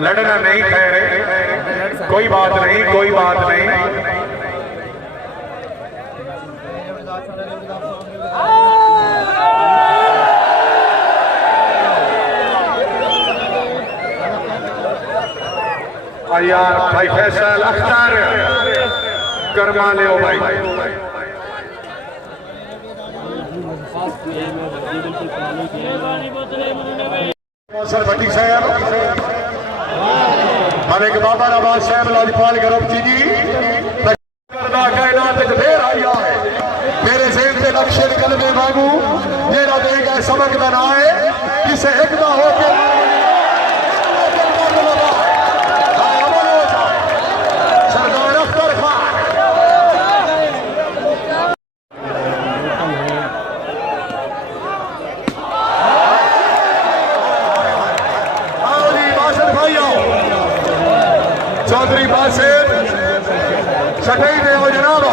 लड़ना नहीं कह रहे, कोई बात नहीं, कोई बात नहीं। यार भाई फैसल अख्तर कर्मा ले भाई। भट्टी साहब हमारे बाबा नवाज साहब लाजपाल गरबती जी कायनात ढेर आया है मेरे जेब के नक्शे कलमे मांगू मेरा देगा सबक बनाए किसे एक ना हो के सरदार अख्तर खान चौधरी बासित सटई दे हो जनाब।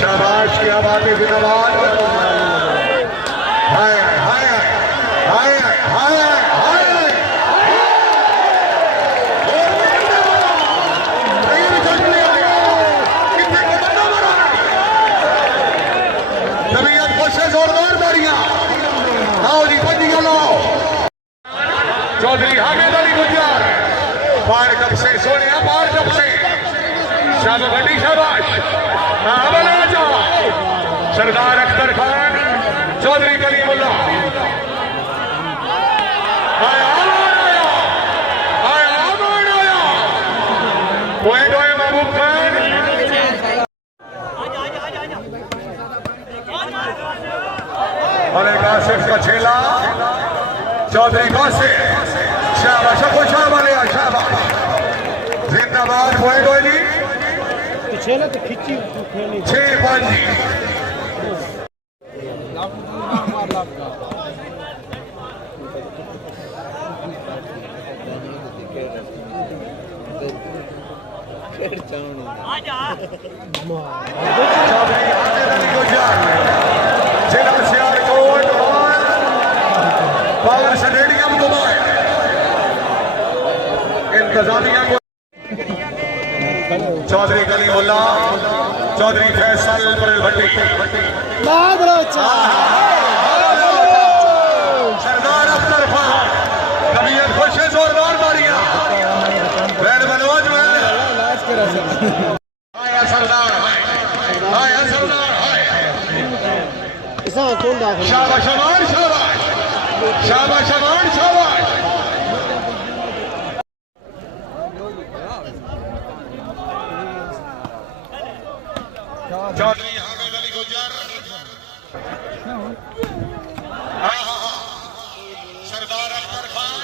शाबाश, क्या बात है जिंदाबाद। हाय हाय हाय हाय हाय जोरदार तालियां। आओ जी बंदियां लाओ। चौधरी हामिद अली गुजर पार कब से सोने पार कब से शाबाश भट्टी शाबाश जा सरदार अख्तर खान चौधरी कलीमुल्लाह महबूब खान और एक आसिफ का छेला चौधरी बासित शाबाश शाह वाले शाबाश जिंदाबाद पॉइंट हो जी छेला तो खिंची 6-5 जी चौधरी हामिद अली गुजर जिला सियालकोट पावर स्टेडियम दुबई इंतजामिया को चौधरी कलीमुल्लाह चौधरी फैसल भट्टी सरदार अख्तर खान तबीयत खुश है जोरदार तालियां बैल बलोच आया सरदार आया सरदार शाबाश शाबाश शाबाश शाबाश शाबाश शाबाश चौधरी हामिद अली गुजर सरदार अख्तर खान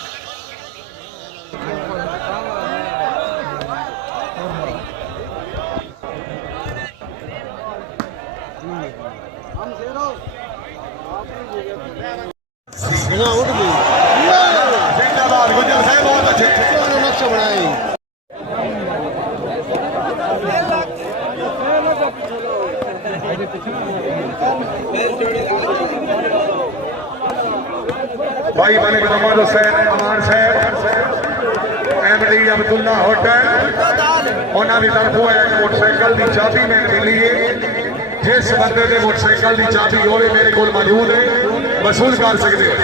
जिंदाबाद गुजर साहब बहुत अच्छे नक्शा बनाए। भाई बने मोहम्मद हुसैन अमान साहब एमडी अब्दुल्ला होटल उन्होंने तरफों एक मोटरसाइकिल की चाबी मैं मिली है जिस बंदे के मोटरसाइकिल की चाबी हो मेरे को मौजूद है वसूल कर सकते हो।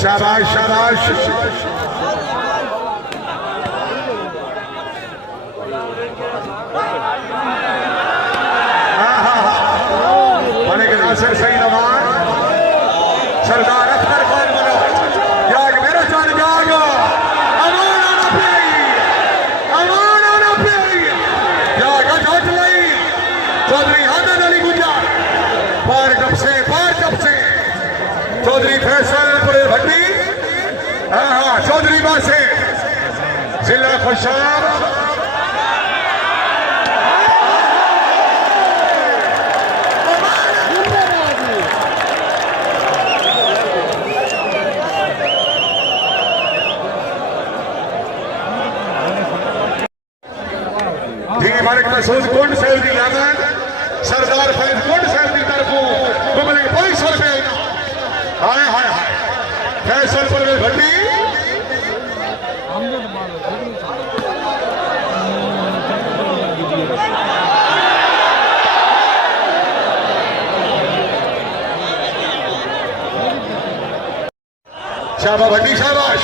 शाबाश शाबाश नासिर सही नवाज सरदार अख्तर खान बलोच जाग मेरा जान जाग अमान आना प्यारी जाग जाग लाई चौधरी हामिद अली गुजर पार कब से चौधरी फैसल भट्टी चौधरी बासित जिला खुशाब महसूस कुंड साहब की आमद सरदार फैज कुंड साहब की तरफों मुबले 500 रुपए हाय हाय हाय फैसल पर भट्टी शाबाश भट्टी शाबाश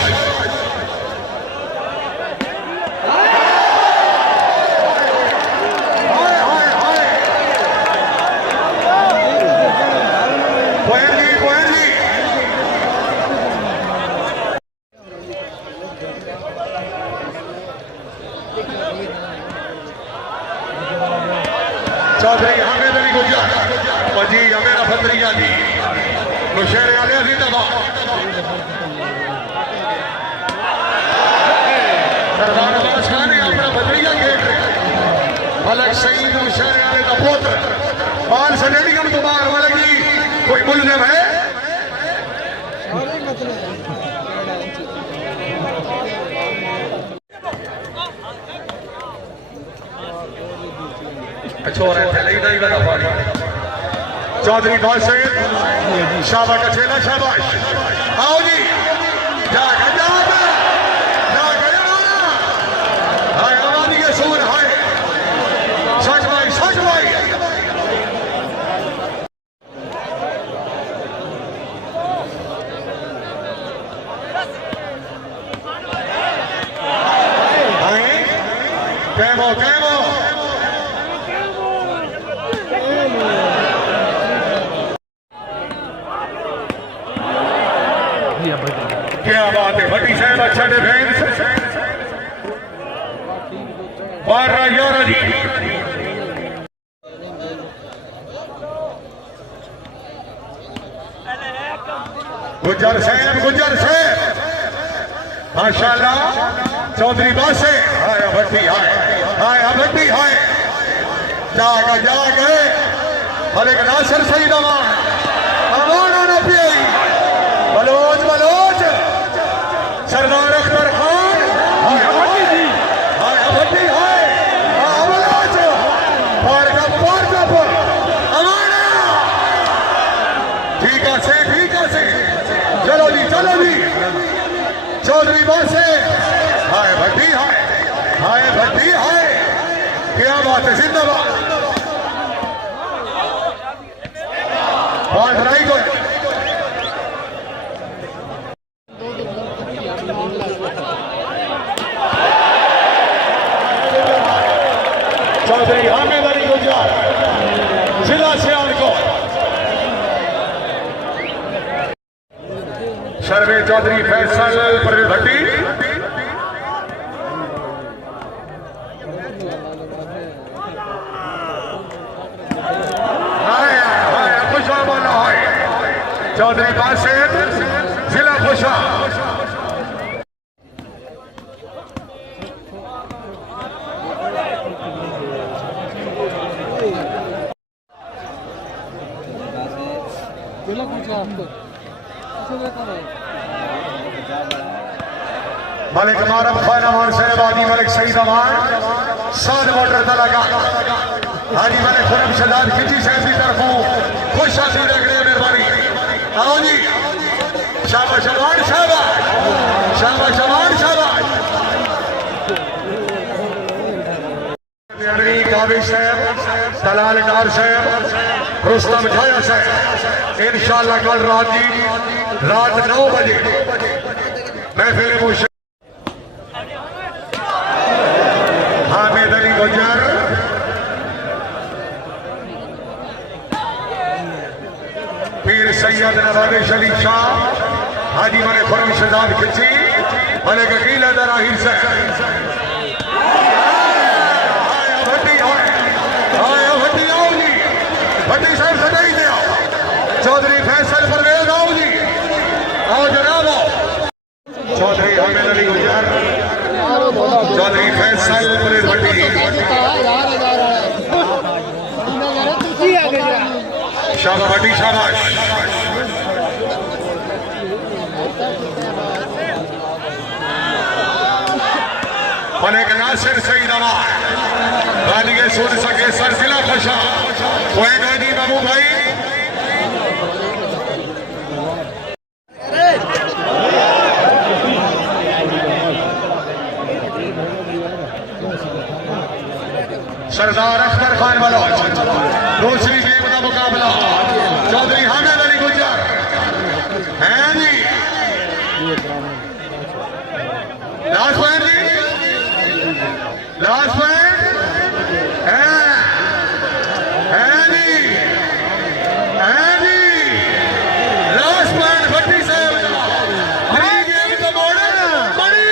चौधरी हामिद अली गुजर जी अमेरा फतरिया जी मुशेर आलिया जी तबा सरदार अब्बास खान ने अपना फतरिया गेट मलक सईद मुशेर आले का पुत्र बाल सनेडिगम तो बाहर मलक जी कोई मुल्जिम है चौधरी बादशाह शाबाश का छेला शाबाश आओ जी जागा जागा जागा हाय आबादी के सूर हाय सच भाई कैमो कैमो क्या बात है भट्टी साहब अच्छा डिफेंस 12-11 जी गुजर साहब माशाल्लाह चौधरी बासे हाय भट्टी हाय भट्टी हाय जाग मलिक नासिर सईद अमान न पियाई बलोच सरदार अख्तर खान हाय भट्टी हाय बलोच पार कप अमाना ठीक है चलो जी चौधरी बासे हाय भट्टी हाय क्या बात है जिंदाबाद बात रही कोई चौधरी हामिद अली गुजर जिला सियालकोट शर्वे चौधरी फैसल पर भट्टी चौधरी बासित जिला खुशा मलिक मारब खान साहब आदि मलिक सईद अमान साद मोटर तलाका हाजी मलिक खुरम शदाद खिची साहब की तरफों खुश हासिल रखने मेहरबानी आओ जी शाबाश अमान शाबाश काबिज साहब तलाल डार साहब रुस्तम झाया साहब इंशाअल्लाह कल रात 9 बजे महफिल हामिद अली गुजर पीर सैयद नवाब शरीफ शाह हाजी मने खुरम शहजाद खिची मलिक अकील दराहिर से भट्टी साहब सदाई दे चौधरी फैसल परवेज आओ जी आओ जनाब चौधरी हामिद अली गुजर चौधरी फैसल परवेज भट्टी शाबाश भट्टी शाबाश मलिक नासिर सईद अमान गालिए सुन सके सरसिला खुशा पॉइंट है जी बाबू भाई सरदार अख्तर खान बलोच दूसरी गेम का मुकाबला चौधरी हामिद अली गुजर हैं जी लास्ट पॉइंट जी लास्ट पॉइंट है जी लास्ट पॉइंट भट्टी साहब बड़ी गेम का बॉर्डर बड़ी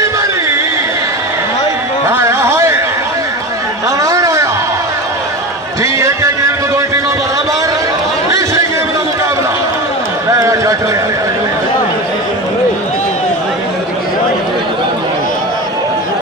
हाय हाय कमाल होया जी एक गेम तो दो टीमों बराबर तीसरी गेम का मुकाबला